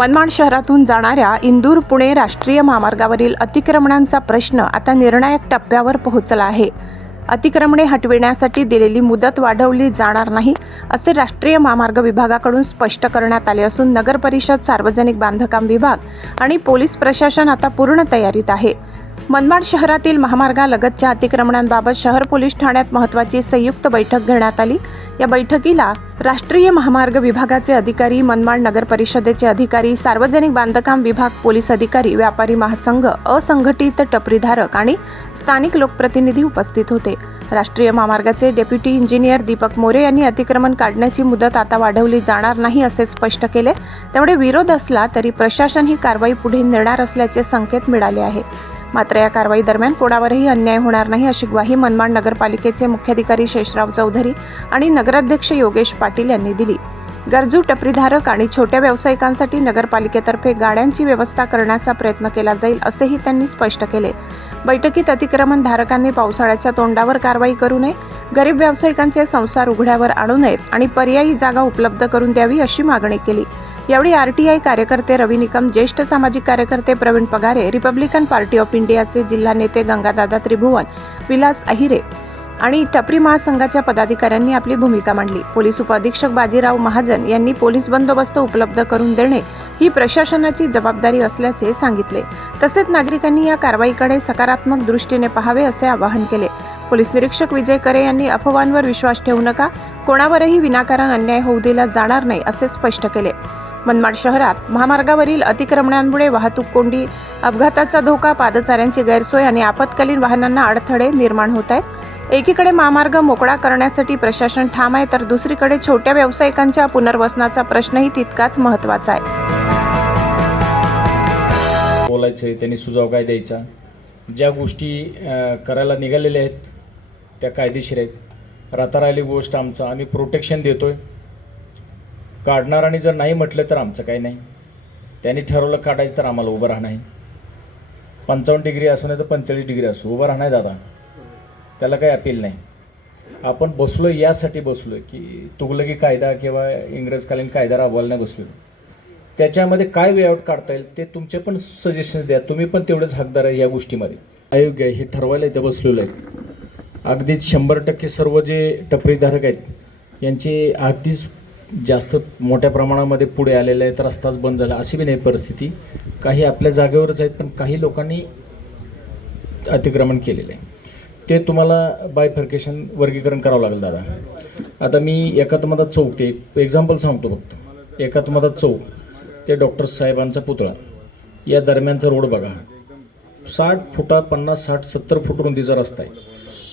मनमाड शहरातून जाणाऱ्या इंदूर पुणे राष्ट्रीय महामार्गावरील अतिक्रमणांचा प्रश्न आता निर्णायक टप्प्यावर पोहोचला आहे. अतिक्रमणे हटविण्यासाठी दिलेली मुदत वाढवली जाणार नाही असे राष्ट्रीय महामार्ग विभागाकडून स्पष्ट करण्यात आले असून नगर परिषद, सार्वजनिक बांधकाम विभाग आणि पोलीस प्रशासन आता पूर्ण तयारीत आहे. मनमाड शहरातील महामार्गालगतच्या अतिक्रमणांबाबत शहर पोलीस ठाण्यात महत्त्वाची संयुक्त बैठक घेण्यात आली. या बैठकीला राष्ट्रीय महामार्ग विभागाचे अधिकारी, मनमाड नगर परिषदेचे अधिकारी, सार्वजनिक बांधकाम विभाग, पोलीस अधिकारी, व्यापारी महासंघ, असंघटित टपरीधारक आणि स्थानिक लोकप्रतिनिधी उपस्थित होते. राष्ट्रीय महामार्गाचे डेप्युटी इंजिनियर दीपक मोरे यांनी अतिक्रमण काढण्याची मुदत आता वाढवली जाणार नाही असे स्पष्ट केले. त्यामुळे विरोध असला तरी प्रशासन ही कारवाई पुढे नेणार असल्याचे संकेत मिळाले आहे. मात्र या कारवाई दरम्यान कोणावरही अन्याय होणार नाही अशी ग्वाही मनमाड नगरपालिकेचे मुख्याधिकारी शेषराव चौधरी आणि नगराध्यक्ष योगेश पाटील यांनी दिली. गरजू टपरीधारक आणि छोट्या व्यावसायिकांसाठी नगरपालिकेतर्फे गाड्यांची व्यवस्था करण्याचा प्रयत्न केला जाईल असेही त्यांनी स्पष्ट केले. बैठकीत अतिक्रमण धारकांनी पावसाळ्याच्या तोंडावर कारवाई करू नये, गरीब व्यावसायिकांचे संसार उघड्यावर आणू नयेत आणि पर्यायी जागा उपलब्ध करून द्यावी अशी मागणी केली. यावेळी आरटीआय कार्यकर्ते रवी निकम, ज्येष्ठ सामाजिक कार्यकर्ते प्रवीण पगारे, रिपब्लिकन पार्टी ऑफ इंडियाचे जिल्हा नेते गंगादादा त्रिभुवन, विलास अहिरे आणि टपरी महासंघाच्या पदाधिकाऱ्यांनी आपली भूमिका मांडली. पोलीस उपअधीक्षक बाजीराव महाजन यांनी पोलीस बंदोबस्त उपलब्ध करून देणे ही प्रशासनाची जबाबदारी असल्याचे सांगितले. तसेच नागरिकांनी या कारवाईकडे सकारात्मक दृष्टीने पाहावे असे आवाहन केले. पोलीस निरीक्षक विजय करे यांनी अफवांवर विश्वास ठेवू नका, कोणावरही विनाकारण अन्याय होऊ दिला जाणार नाही असे स्पष्ट केले. मनमाड शहरात महामार्गावरील अतिक्रमणांमुळे वाहतूक कोंडी, अपघाताचा धोका, पादचाऱ्यांची गैरसोय आणि आपत्कालीन वाहनांना अडथळे निर्माण होत आहेत. एकीकडे महामार्ग मोकळा करण्यासाठी प्रशासन ठाम आहे, तर दुसरीकडे छोट्या व्यावसायिकांच्या पुनर्वसनाचा प्रश्नही तितकाच महत्त्वाचा आहे. बोलायचं, त्यांनी सुझाव काय द्यायचा, ज्या गोष्टी करायला निघालेल्या आहेत त्या कायदेशीर आहेत. राहता राहिली गोष्ट आम्ही प्रोटेक्शन देतोय. काढणाराने जर नाही म्हटलं तर आमचं काही नाही. त्यांनी ठरवलं काढायचं तर आम्हाला उभं राहणं आहे. 55 डिग्री असो नाही तर 45 डिग्री असो, उभं राहणं आहे दादा, त्याला काही अपील नाही. आपण बसलो यासाठी बसलो की तुगलकी कायदा किंवा इंग्रजकालीन कायदा राबवायला नाही बसलो. त्याच्यामध्ये काय वे आउट काढता येईल ते तुमचे पण सजेशन्स द्या. तुम्ही पण तेवढेच हकदार आहे या गोष्टीमध्ये. अयोग्य आहे हे ठरवायला इथं बसलेलं आहे. अगदीच 100% सर्व जे टपरीधारक आहेत यांची अगदीच जास्त मोठ्या प्रमाणामध्ये पुढे आलेले आहेत. रस्ताच बंद झाला अशी बी नाही परिस्थिती. काही आपल्या जागेवरच आहेत, पण काही लोकांनी अतिक्रमण केलेलं आहे. ते तुम्हाला बायफर्केशन वर्गीकरण करावं लागेल दादा. आता मी एकात्मता चौक, ते एक्झाम्पल सांगतो फक्त. एकात्मता चौक ते डॉक्टर साहेबांचा पुतळा या दरम्यानचा रोड बघा. 60 फुटा 50, 60, 70 फूट रुंदीचा रस्ता आहे.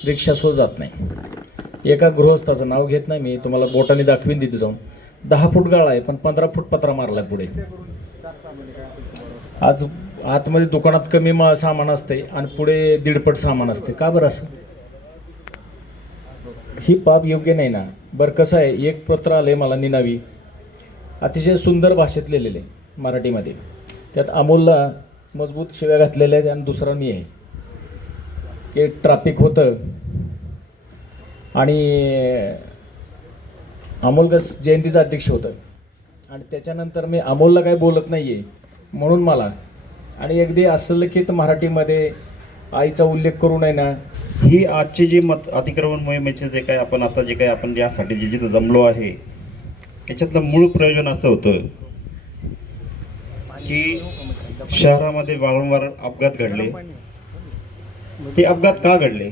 रिक्षासुद्धा जात नाही. एका गृहस्थाचं नाव घेत नाही मी, तुम्हाला बोटाने दाखवीन तिथे जाऊन. 10 फूट गाळा आहे पण 15 फूट पत्रा मारला पुढे. आज आतमध्ये दुकानात कमी सामान असते आणि पुढे 1.5 पट सामान असते. का बरं असं? ही पाप योग्य नाही ना. बरं कसं आहे, एक पत्र आलं आहे मला निनावी, अतिशय सुंदर भाषेत लिहिलेले मराठीमध्ये. त्यात अमोलला मजबूत शिव्या घातलेल्या आहेत आणि दुसरा मी आहे की ट्रॅफिक होतं आणि अमोल कस जयंतीचं अध्यक्ष होतं आणि त्याच्यानंतर मी अमोलला काही बोलत नाही आहे म्हणून मला, आणि अगदी असंलिखित मराठीमध्ये आईचा उल्लेख करू नये ना. ही आजची जी अतिक्रमण मोहिमेचे जे काही आपण यासाठी जिथं जमलो आहे याच्यातलं मूळ प्रयोजन असं होतं की शहरामध्ये वारंवार अपघात घडले. ते अपघात का घडले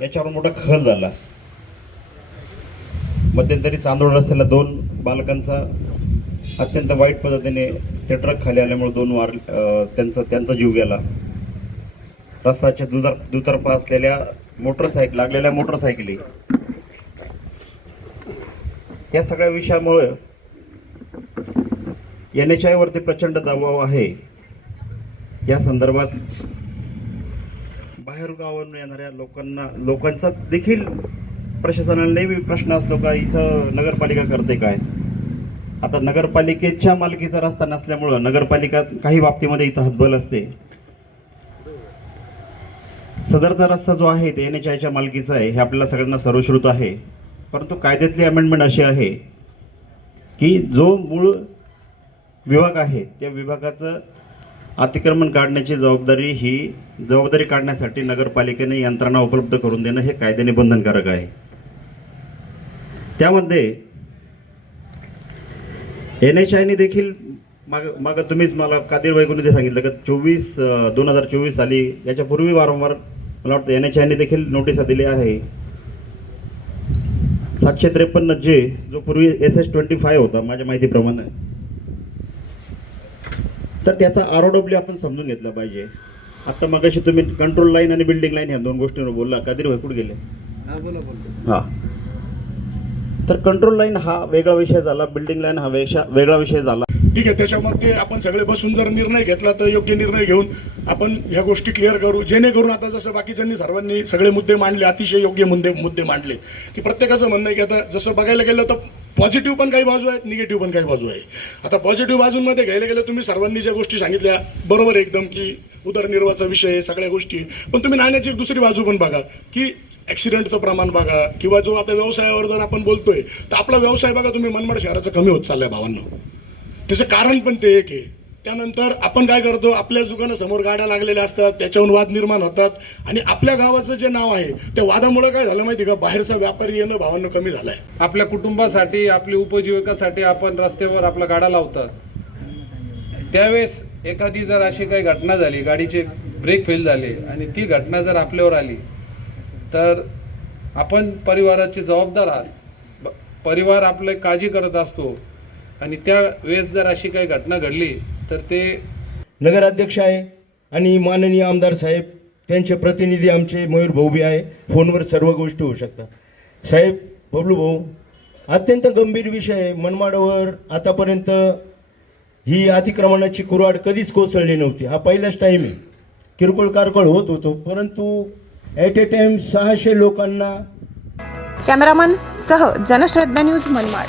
याच्यावर मोठा खल झाला. मध्यंतरी चांदोड रस्त्याला 2 बालकांचा अत्यंत वाईट पद्धतीने ते ट्रक खाली आल्यामुळे त्यांचा जीव गेला. रस्त्याच्या दुतर्फा असलेल्या लागलेल्या मोटरसायकली, या सगळ्या विषयामुळे NHI वरती प्रचंड दबाव आहे. या संदर्भात बाहेरगावावरून येणाऱ्या लोकांचा देखील प्रशासनाला नेहमी प्रश्न असतो का इथं नगरपालिका करते काय. आता नगरपालिकेच्या मालकीचा रस्ता नसल्यामुळं नगरपालिका काही बाबतीमध्ये इथं हतबल असते. सदरचा रस्ता जो आहे ते NHIच्या मालकीचा आहे हे आपल्याला सगळ्यांना सर्वश्रुत आहे. परंतु कायद्यातली अमेंडमेंट अशी आहे की जो मूळ विभाग आहे त्या विभागाचं अतिक्रमण काढण्याची जबाबदारी काढण्यासाठी नगरपालिकेने यंत्रणा उपलब्ध करून देणं हे कायद्याने बंधनकारक आहे. त्यामध्ये NHIने देखील माग तुम्हीच मला कादिर वैकुंठे सांगितलं का 2024 साली याच्यापूर्वी वारंवार मला वाटतं NHIने देखील नोटिसा दिली आहे. 753J जो पूर्वी SS25 होता माझ्या माहितीप्रमाणे, तर त्याचा ROW आपण समजून घेतला पाहिजे. आता मगाशी तुम्ही कंट्रोल लाईन आणि बिल्डिंग लाईन ह्या दोन गोष्टींवर बोलला. कादिर भाई कुठे गेले? हां, तर कंट्रोल लाईन हा वेगळा विषय झाला, बिल्डिंग लाईन हा वेगळा विषय झाला. ठीक आहे, त्याच्यामध्ये आपण सगळे बसून जर निर्णय घेतला तर योग्य निर्णय घेऊन आपण ह्या गोष्टी क्लिअर करू, जेणेकरून आता जसं बाकीच्यांनी सर्वांनी सगळे मुद्दे मांडले, अतिशय योग्य मुद्दे मांडले, की प्रत्येकाचं म्हणणं आहे की आता जसं बघायला गेलं तर पॉझिटिव्ह पण काही बाजू आहेत, निगेटिव्ह पण काही बाजू आहे. आता पॉझिटिव्ह बाजूंमध्ये घ्यायला गेलं तुम्ही सर्वांनी ज्या गोष्टी सांगितल्या बरोबर एकदम, की उदरनिर्वाहाचा विषय सगळ्या गोष्टी, पण तुम्ही नाण्याची एक दुसरी बाजू पण बघा की ॲक्सिडेंटचं प्रमाण बघा, किंवा जो आता व्यवसायावर जर आपण बोलतोय तर आपला व्यवसाय बघा तुम्ही मनमाड शहराचं कमी होत चाललंय भावांनो. त्याचं कारण पण ते एक आहे. त्यानंतर आपण काय करतो, आपल्याच दुकानासमोर गाड्या लागलेल्या असतात, त्याच्याहून वाद निर्माण होतात, आणि आपल्या गावाचं जे नाव आहे त्या वादामुळे काय झालं माहिती का, बाहेरचा व्यापारी येणं भावांना कमी झालाय. आपल्या कुटुंबासाठी, आपली उपजीविकासाठी आपण रस्त्यावर आपला गाडा लावतात. त्यावेळेस एखादी जर अशी काही घटना झाली, गाडीचे ब्रेक फेल झाले आणि ती घटना जर आपल्यावर आली तर आपण परिवाराचे जबाबदार आहात. परिवार आपले काळजी करत असतो आणि त्या वेळेस जर अशी काही घटना घडली तर ते नगराध्यक्ष आहे आणि माननीय आमदार साहेब, त्यांचे प्रतिनिधी आमचे मयूर भाऊ बी आहे. फोनवर सर्व गोष्टी होऊ शकतात. साहेब, बबलू भाऊ, अत्यंत गंभीर विषय आहे. मनमाडवर आतापर्यंत ही अतिक्रमणाची कुऱ्हाड कधीच कोसळली नव्हती. हा पहिलाच टाईम आहे. किरकोळ कारकोळ होत होतो, परंतु ॲट ए टाइम 600 लोकांना. कॅमेरामन सह जनश्रद्धा न्यूज मनमाड.